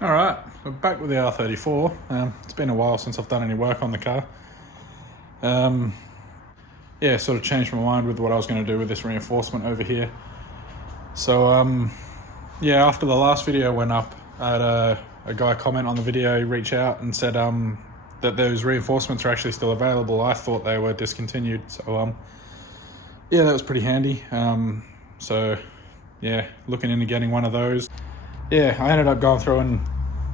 Alright, we're back with the R34. It's been a while since I've done any work on the car. Yeah, sort of changed my mind with what I was going to do with this reinforcement over here. So, yeah, after the last video went up, I had a guy comment on the video, reach out and said that those reinforcements are actually still available. I thought they were discontinued, so yeah, that was pretty handy. So, yeah, looking into getting one of those. Yeah, I ended up going through and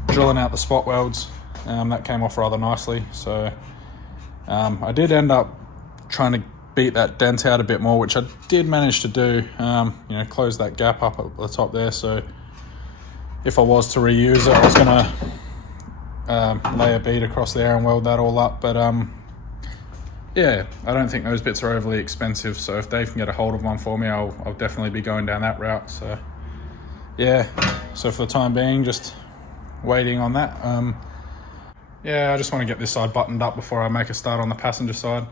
drilling out the spot welds. That came off rather nicely. So I did end up trying to beat that dent out a bit more, which I did manage to do. You know, close that gap up at the top there. So if I was to reuse it, I was gonna lay a bead across there and weld that all up. But yeah, I don't think those bits are overly expensive. So if Dave can get a hold of one for me, I'll definitely be going down that route. So yeah, so for the time being, just waiting on that. Yeah, I just want to get this side buttoned up before I make a start on the passenger side.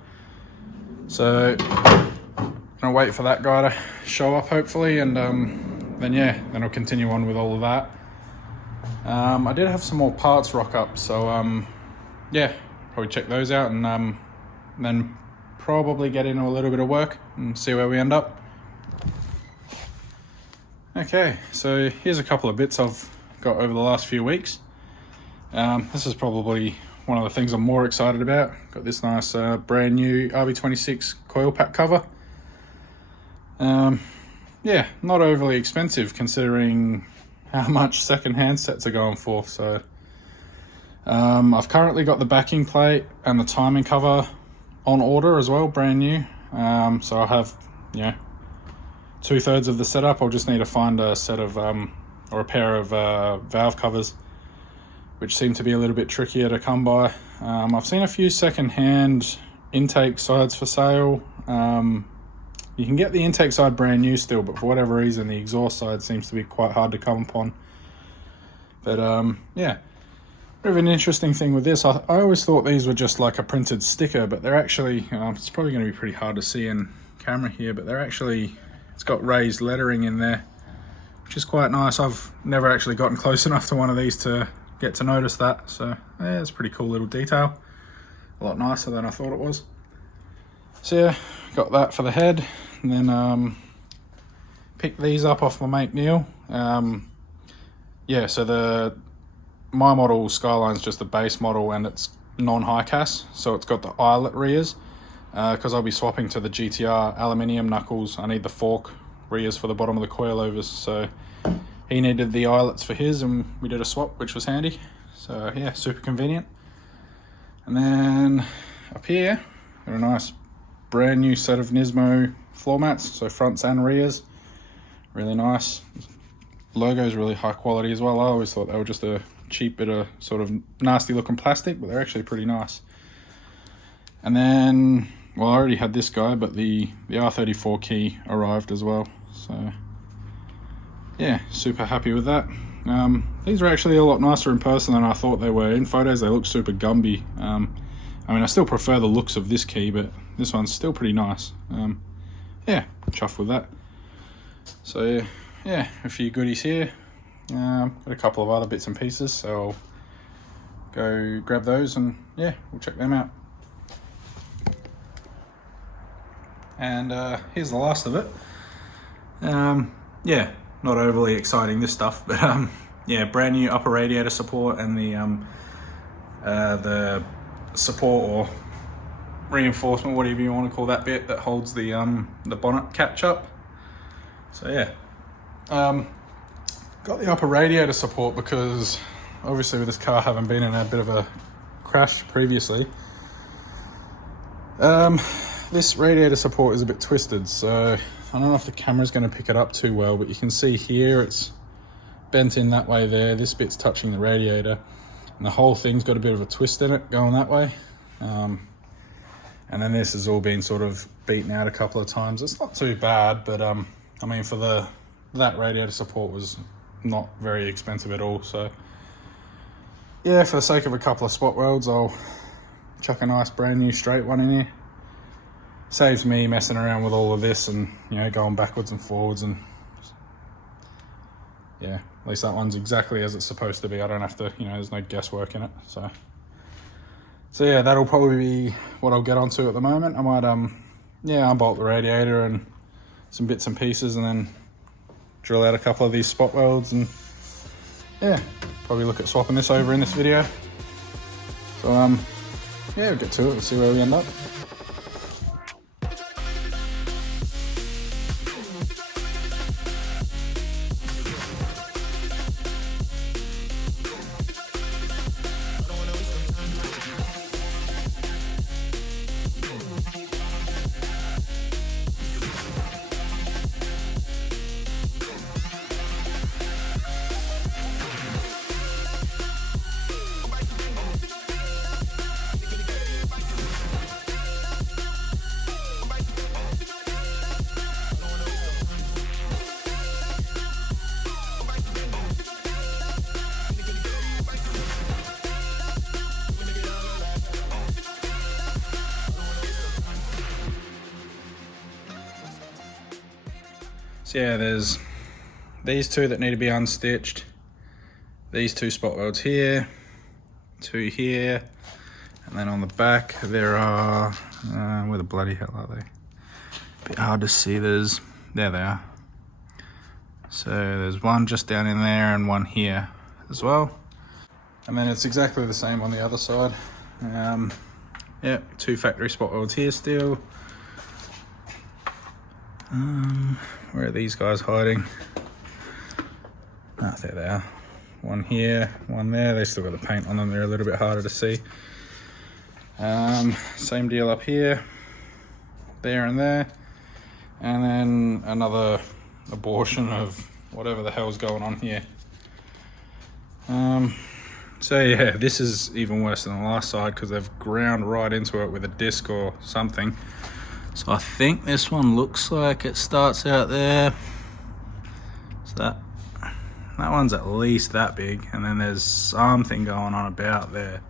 So gonna wait for that guy to show up hopefully, and then I'll continue on with all of that. I did have some more parts rock up, so yeah, probably check those out, and then probably get into a little bit of work and see where we end up. Okay, so here's a couple of bits I've got over the last few weeks. This is probably one of the things I'm more excited about. Got this nice brand new RB26 coil pack cover. Yeah, not overly expensive considering how much second-hand sets are going for. So I've currently got the backing plate and the timing cover on order as well, brand new. So I have, you know, 2/3 of the setup. I'll just need to find a set of or a pair of valve covers, which seem to be a little bit trickier to come by. I've seen a few second-hand intake sides for sale. You can get the intake side brand new still, but for whatever reason the exhaust side seems to be quite hard to come upon. But yeah, bit of an interesting thing with this. I always thought these were just like a printed sticker, but they're actually, it's probably going to be pretty hard to see in camera here, but they're actually, it's got raised lettering in there, which is quite nice. I've never actually gotten close enough to one of these to get to notice that. So yeah, it's a pretty cool little detail. A lot nicer than I thought it was. So yeah, got that for the head. And then picked these up off my mate Neil. Yeah, so my model Skyline's just the base model and it's non-high cas. So it's got the eyelet rears. Because I'll be swapping to the GTR aluminium knuckles. I need the fork rears for the bottom of the coilovers, so he needed the eyelets for his and we did a swap, which was handy. So yeah, super convenient. And then up here, got a nice brand new set of Nismo floor mats, so fronts and rears. Really nice. Logo's really high quality as well. I always thought they were just a cheap bit of sort of nasty looking plastic, but they're actually pretty nice. And then, well, I already had this guy, but the R34 key arrived as well. So yeah, super happy with that. These are actually a lot nicer in person than I thought they were. In photos they look super Gumby. I mean, I still prefer the looks of this key, but this one's still pretty nice. Yeah, chuffed with that. So yeah, a few goodies here. Got a couple of other bits and pieces, so I'll go grab those and yeah, we'll check them out. And here's the last of it. Yeah, not overly exciting, this stuff, but yeah, brand new upper radiator support and the support or reinforcement, whatever you want to call that bit that holds the bonnet catch up. So yeah, got the upper radiator support because obviously with this car having been in a bit of a crash previously, this radiator support is a bit twisted, so I don't know if the camera's going to pick it up too well, but you can see here it's bent in that way there. This bit's touching the radiator, and the whole thing's got a bit of a twist in it going that way. And then this has all been sort of beaten out a couple of times. It's not too bad, but I mean, for that radiator support was not very expensive at all. So yeah, for the sake of a couple of spot welds, I'll chuck a nice brand new straight one in here. Saves me messing around with all of this and, you know, going backwards and forwards, and yeah, At least that one's exactly as it's supposed to be. I don't have to, you know, there's no guesswork in it. So yeah, that'll probably be what I'll get onto at the moment. I might, yeah, unbolt the radiator and some bits and pieces, and then drill out a couple of these spot welds, and yeah, probably look at swapping this over in this video. So yeah, we'll get to it and see where we end up. So yeah, there's these two that need to be unstitched, these two spot welds here, two here, and then on the back there are, where the bloody hell are they? A bit hard to see, there they are. So there's one just down in there and one here as well. And then it's exactly the same on the other side. Yeah, two factory spot welds here still. Where are these guys hiding? Ah, there they are. One here, one there. They still got the paint on them. They're a little bit harder to see. Same deal up here, there and there. And then another abortion of whatever the hell's going on here. So yeah, this is even worse than the last side because they've ground right into it with a disc or something. So I think this one looks like it starts out there. So that one's at least that big, and then there's something going on about there.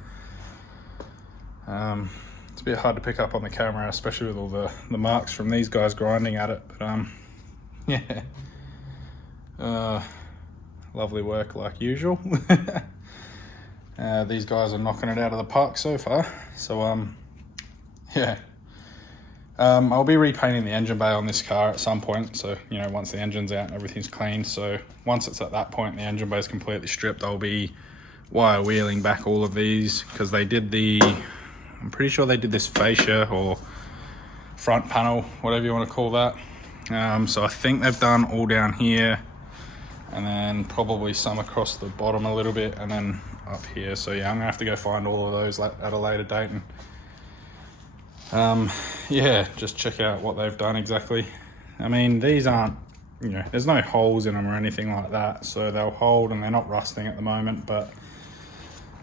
It's a bit hard to pick up on the camera, especially with all the marks from these guys grinding at it. But yeah, lovely work like usual. These guys are knocking it out of the park so far. So yeah. I'll be repainting the engine bay on this car at some point, so you know, once the engine's out and everything's cleaned. So once it's at that point, the engine bay is completely stripped, I'll be wire wheeling back all of these, because they did I'm pretty sure they did this fascia or front panel, whatever you want to call that. So I think they've done all down here, and then probably some across the bottom a little bit, and then up here. So yeah, I'm gonna have to go find all of those at a later date and yeah, just check out what they've done exactly. I mean, these aren't, you know, there's no holes in them or anything like that, so they'll hold and they're not rusting at the moment. But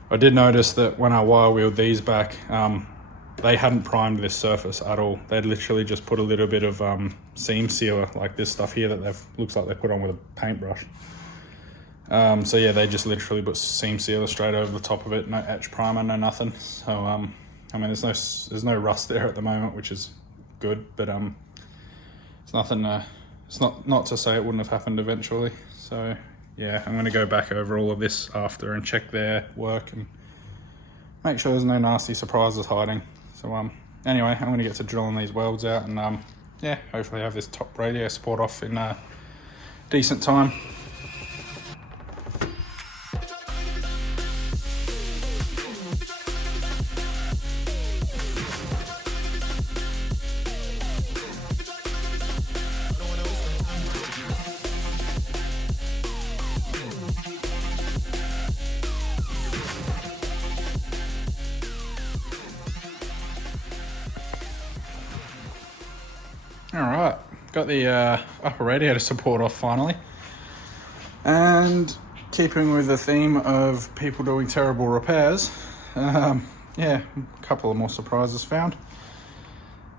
I did notice that when I wire wheeled these back, they hadn't primed this surface at all. They'd literally just put a little bit of seam sealer, like this stuff here that looks like they put on with a paintbrush. So yeah, they just literally put seam sealer straight over the top of it, no etch primer, no nothing. So I mean, there's no rust there at the moment, which is good, but it's nothing. It's not to say it wouldn't have happened eventually. So yeah, I'm gonna go back over all of this after and check their work and make sure there's no nasty surprises hiding. So anyway, I'm gonna get to drilling these welds out, and yeah, hopefully have this top radiator support off in decent time. Alright, got the upper radiator support off finally, and keeping with the theme of people doing terrible repairs, yeah, a couple of more surprises found.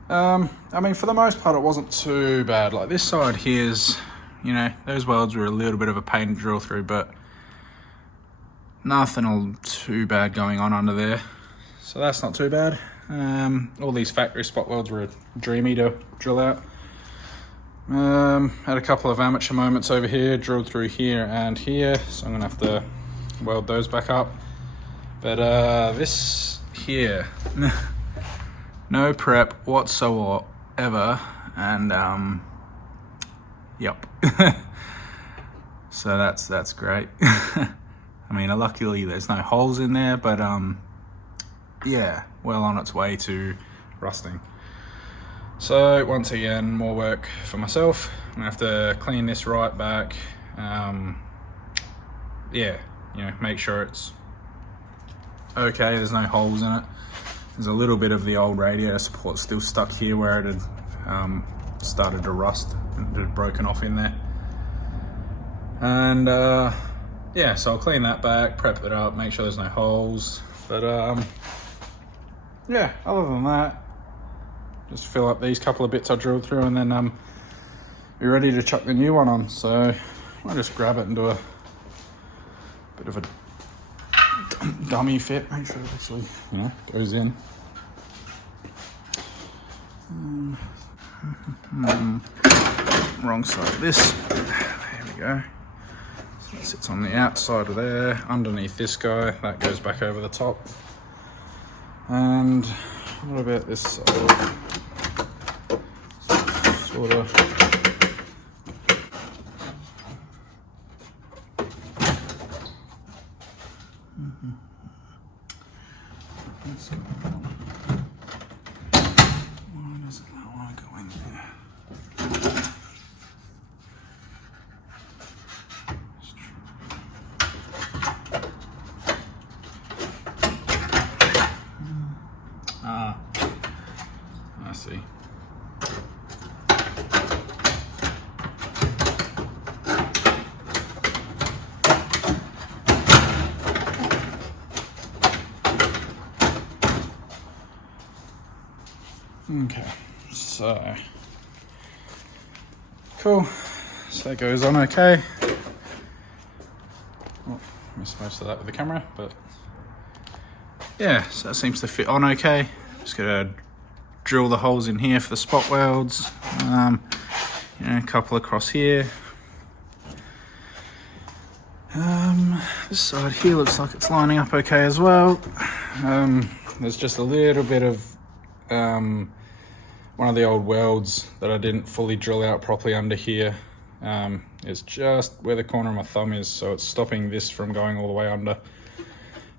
I mean, for the most part it wasn't too bad. Like this side here's, you know, those welds were a little bit of a pain to drill through, but nothing too bad going on under there, so that's not too bad. All these factory spot welds were dreamy to drill out. Had a couple of amateur moments over here, drilled through here and here, so I'm gonna have to weld those back up. But this here, no prep whatsoever, and yep. So that's great. I mean, luckily there's no holes in there, but yeah, well on its way to rusting. So once again, more work for myself. I'm gonna have to clean this right back. Yeah, you know, make sure it's okay, there's no holes in it. There's a little bit of the old radiator support still stuck here where it had started to rust and it had broken off in there. And yeah, so I'll clean that back, prep it up, make sure there's no holes. But yeah, other than that, just fill up these couple of bits I drilled through and then be ready to chuck the new one on. So I'll just grab it and do a bit of a dummy fit, make sure it actually, you know, goes in. Wrong side of this. There we go. So that sits on the outside of there, underneath this guy, that goes back over the top. And what about this side? Sort of. Why doesn't that want to go in there? I see. Okay, so cool. So that goes on okay. Oh, missed most of that with the camera, but yeah, so that seems to fit on okay. Just gonna drill the holes in here for the spot welds. You know, a couple across here. This side here looks like it's lining up okay as well. There's just a little bit of one of the old welds that I didn't fully drill out properly under here. It's just where the corner of my thumb is, so it's stopping this from going all the way under.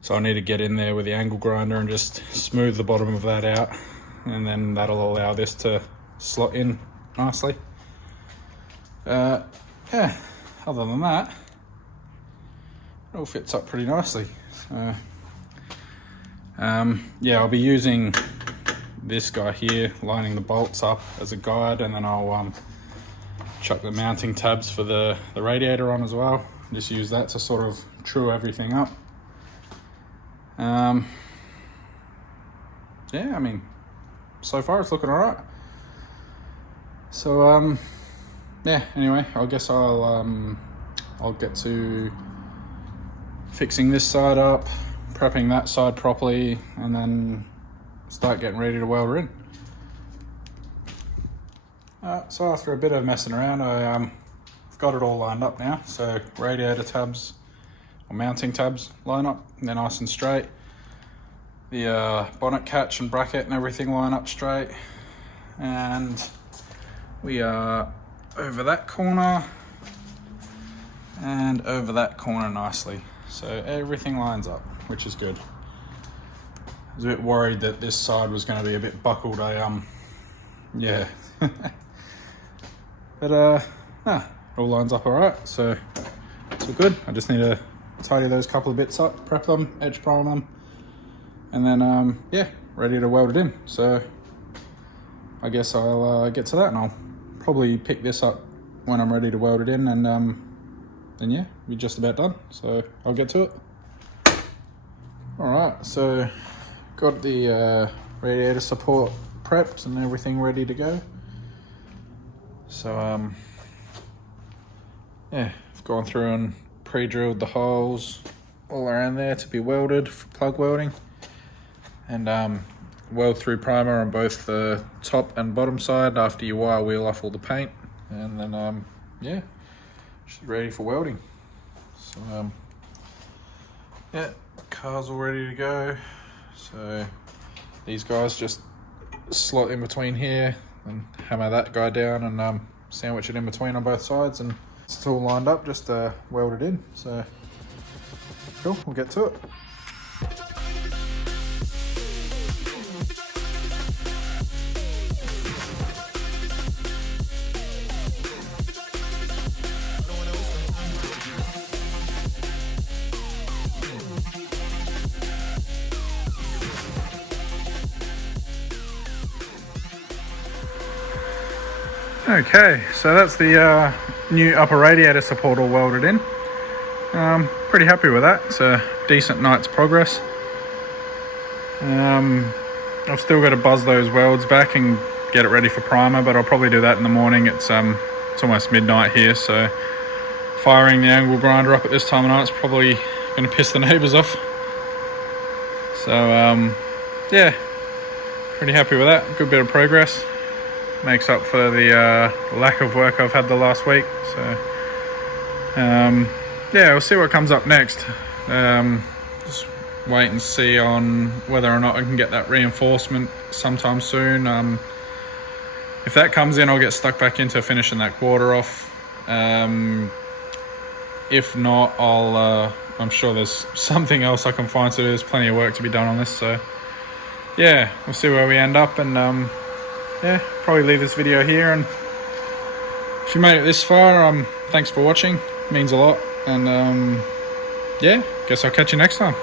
So I need to get in there with the angle grinder and just smooth the bottom of that out, and then that'll allow this to slot in nicely. Yeah, other than that, it all fits up pretty nicely. So yeah, I'll be using this guy here, lining the bolts up as a guide, and then I'll chuck the mounting tabs for the radiator on as well. Just use that to sort of true everything up. Yeah, I mean, so far it's looking all right. So yeah, anyway, I guess I'll get to fixing this side up, prepping that side properly, and then start getting ready to weld her in. So after a bit of messing around, I've got it all lined up now. So radiator tabs, or mounting tabs, line up, and they're nice and straight. The bonnet catch and bracket and everything line up straight. And we are over that corner and over that corner nicely. So everything lines up, which is good. I was a bit worried that this side was going to be a bit buckled. Yeah. But it all lines up all right, so it's all good. I just need to tidy those couple of bits up, prep them, edge prime them, and then yeah, ready to weld it in. So I guess I'll get to that, and I'll probably pick this up when I'm ready to weld it in, and then yeah, we're just about done. So I'll get to it. All right, so got the radiator support prepped and everything ready to go. So yeah, I've gone through and pre-drilled the holes all around there to be welded for plug welding, and weld through primer on both the top and bottom side after you wire wheel off all the paint. and then yeah, she's ready for welding. So yeah, car's all ready to go. So these guys just slot in between here and hammer that guy down and sandwich it in between on both sides, and it's all lined up, just weld it in. So cool, we'll get to it. Okay, so that's the new upper radiator support all welded in. Pretty happy with that. It's a decent night's progress. I've still got to buzz those welds back and get it ready for primer, but I'll probably do that in the morning. It's almost midnight here, so firing the angle grinder up at this time of night is probably going to piss the neighbours off. So yeah, pretty happy with that. Good bit of progress. Makes up for the lack of work I've had the last week. So yeah, we'll see what comes up next. Just wait and see on whether or not I can get that reinforcement sometime soon. If that comes in, I'll get stuck back into finishing that quarter off. If not, I'm sure there's something else I can find to do. There's plenty of work to be done on this. So yeah, we'll see where we end up, and yeah, probably leave this video here. And if you made it this far, thanks for watching. It means a lot. And yeah, guess I'll catch you next time.